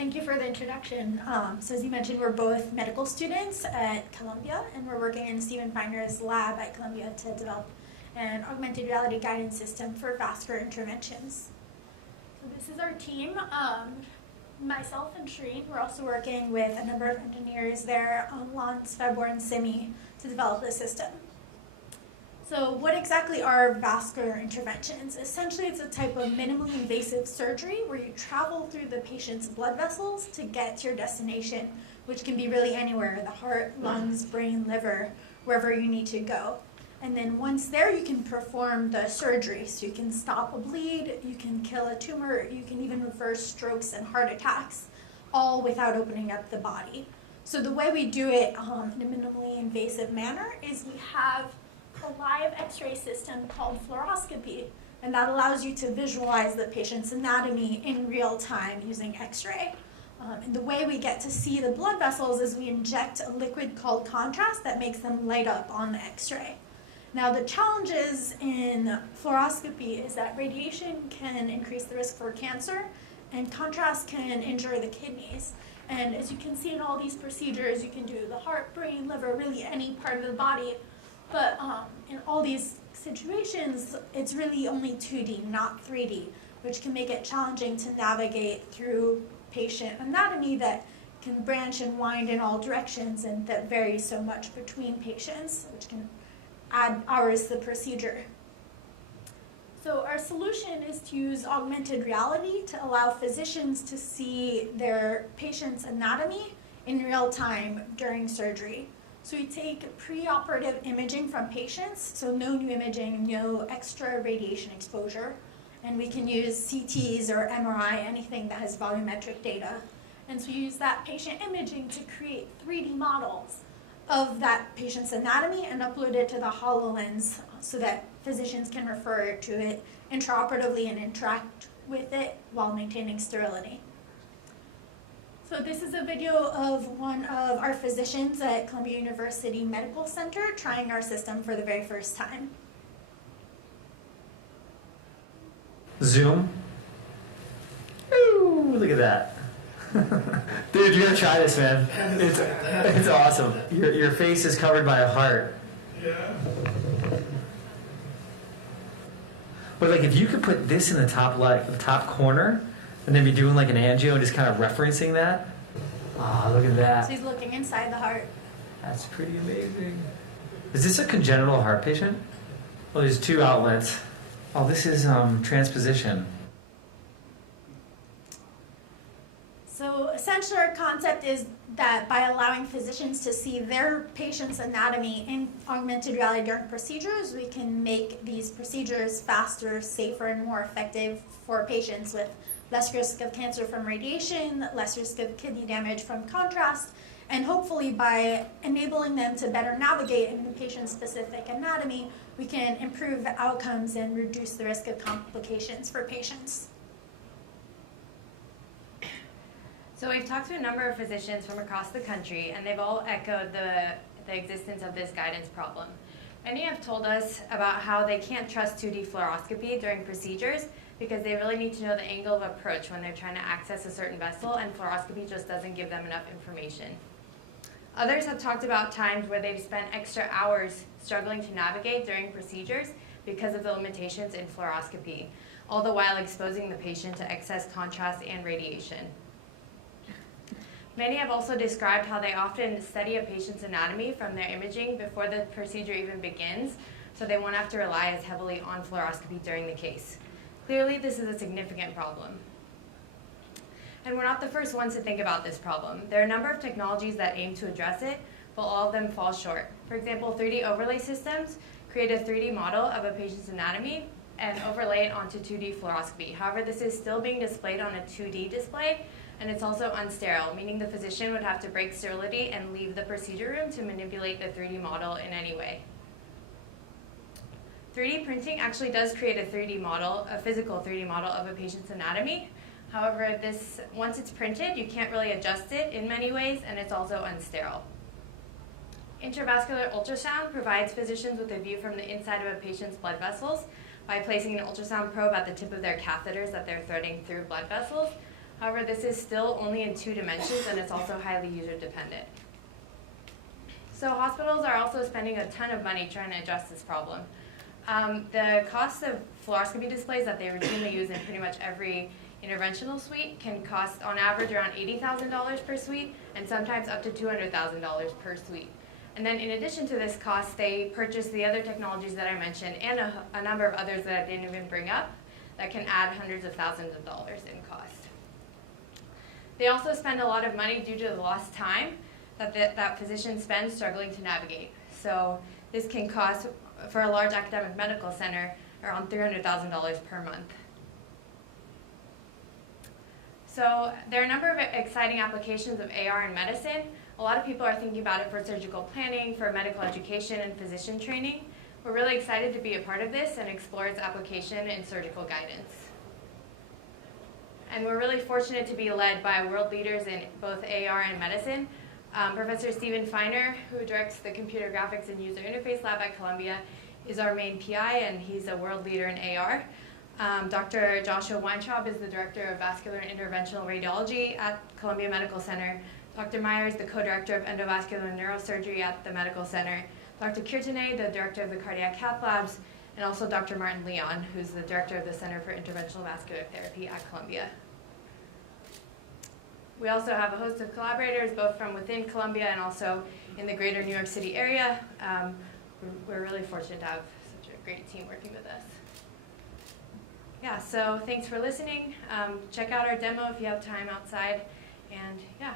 Thank you for the introduction. So as you mentioned, we're both medical students at Columbia, and we're working in Stephen Feiner's lab at Columbia to develop an augmented reality guidance system for vascular interventions. So this is our team. Myself and Shirin, we're also working with a number of engineers there on Lons, Febor, and Simi to develop the system. So what exactly are vascular interventions? Essentially, it's a type of minimally invasive surgery where you travel through the patient's blood vessels to get to your destination, which can be really anywhere, the heart, lungs, brain, liver, wherever you need to go. And then once there, you can perform the surgery. So you can stop a bleed, you can kill a tumor, you can even reverse strokes and heart attacks, all without opening up the body. So the way we do it in a minimally invasive manner is we have a live x-ray system called fluoroscopy, and that allows you to visualize the patient's anatomy in real time using x-ray. And the way we get to see the blood vessels is we inject a liquid called contrast that makes them light up on the x-ray. Now the challenges in fluoroscopy is that radiation can increase the risk for cancer, and contrast can injure the kidneys. And as you can see in all these procedures, you can do the heart, brain, liver, really any part of the body. But in all these situations, it's really only 2D, not 3D, which can make it challenging to navigate through patient anatomy that can branch and wind in all directions and that varies so much between patients, which can add hours to the procedure. So our solution is to use augmented reality to allow physicians to see their patient's anatomy in real time during surgery. So we take preoperative imaging from patients, so no new imaging, no extra radiation exposure, and we can use CTs or MRI, anything that has volumetric data. And so we use that patient imaging to create 3D models of that patient's anatomy and upload it to the HoloLens so that physicians can refer to it intraoperatively and interact with it while maintaining sterility. So this is a video of one of our physicians at Columbia University Medical Center trying our system for the very first time. Zoom. Ooh, look at that. Dude, you gotta try this, man. It's awesome. Your face is covered by a heart. Yeah. But like, if you could put this in the top the top corner, and then be doing like an angio and just kind of referencing that. Ah, look at that. So he's looking inside the heart. That's pretty amazing. Is this a congenital heart patient? Well, there's 2 outlets. Oh, this is transposition. So essentially our concept is that by allowing physicians to see their patient's anatomy in augmented reality during procedures, we can make these procedures faster, safer, and more effective for patients with less risk of cancer from radiation, less risk of kidney damage from contrast, and hopefully by enabling them to better navigate in the patient-specific anatomy, we can improve outcomes and reduce the risk of complications for patients. So we've talked to a number of physicians from across the country, and they've all echoed the existence of this guidance problem. Many have told us about how they can't trust 2D fluoroscopy during procedures because they really need to know the angle of approach when they're trying to access a certain vessel, and fluoroscopy just doesn't give them enough information. Others have talked about times where they've spent extra hours struggling to navigate during procedures because of the limitations in fluoroscopy, all the while exposing the patient to excess contrast and radiation. Many have also described how they often study a patient's anatomy from their imaging before the procedure even begins, so they won't have to rely as heavily on fluoroscopy during the case. Clearly, this is a significant problem. And we're not the first ones to think about this problem. There are a number of technologies that aim to address it, but all of them fall short. For example, 3D overlay systems create a 3D model of a patient's anatomy and overlay it onto 2D fluoroscopy. However, this is still being displayed on a 2D display, and it's also unsterile, meaning the physician would have to break sterility and leave the procedure room to manipulate the 3D model in any way. 3D printing actually does create a 3D model, a physical 3D model of a patient's anatomy. However, once it's printed, you can't really adjust it in many ways, and it's also unsterile. Intravascular ultrasound provides physicians with a view from the inside of a patient's blood vessels by placing an ultrasound probe at the tip of their catheters that they're threading through blood vessels. However, this is still only in 2 dimensions, and it's also highly user dependent. So hospitals are also spending a ton of money trying to address this problem. The cost of fluoroscopy displays that they routinely use in pretty much every interventional suite can cost on average around $80,000 per suite, and sometimes up to $200,000 per suite. And then in addition to this cost, they purchase the other technologies that I mentioned and a number of others that I didn't even bring up that can add hundreds of thousands of dollars in cost. They also spend a lot of money due to the lost time that physicians spend struggling to navigate. So this can cost, for a large academic medical center, around $300,000 per month. So there are a number of exciting applications of AR in medicine. A lot of people are thinking about it for surgical planning, for medical education, and physician training. We're really excited to be a part of this and explore its application in surgical guidance. And we're really fortunate to be led by world leaders in both AR and medicine. Professor Stephen Feiner, who directs the Computer Graphics and User Interface Lab at Columbia, is our main PI, and he's a world leader in AR. Dr. Joshua Weintraub is the Director of Vascular and Interventional Radiology at Columbia Medical Center. Dr. Meyer is the Co-Director of Endovascular Neurosurgery at the Medical Center. Dr. Kirtanay, the Director of the Cardiac Cath Labs, and also Dr. Martin Leon, who's the Director of the Center for Interventional Vascular Therapy at Columbia. We also have a host of collaborators, both from within Columbia and also in the greater New York City area. We're really fortunate to have such a great team working with us. Yeah, so thanks for listening. Check out our demo if you have time outside. And yeah,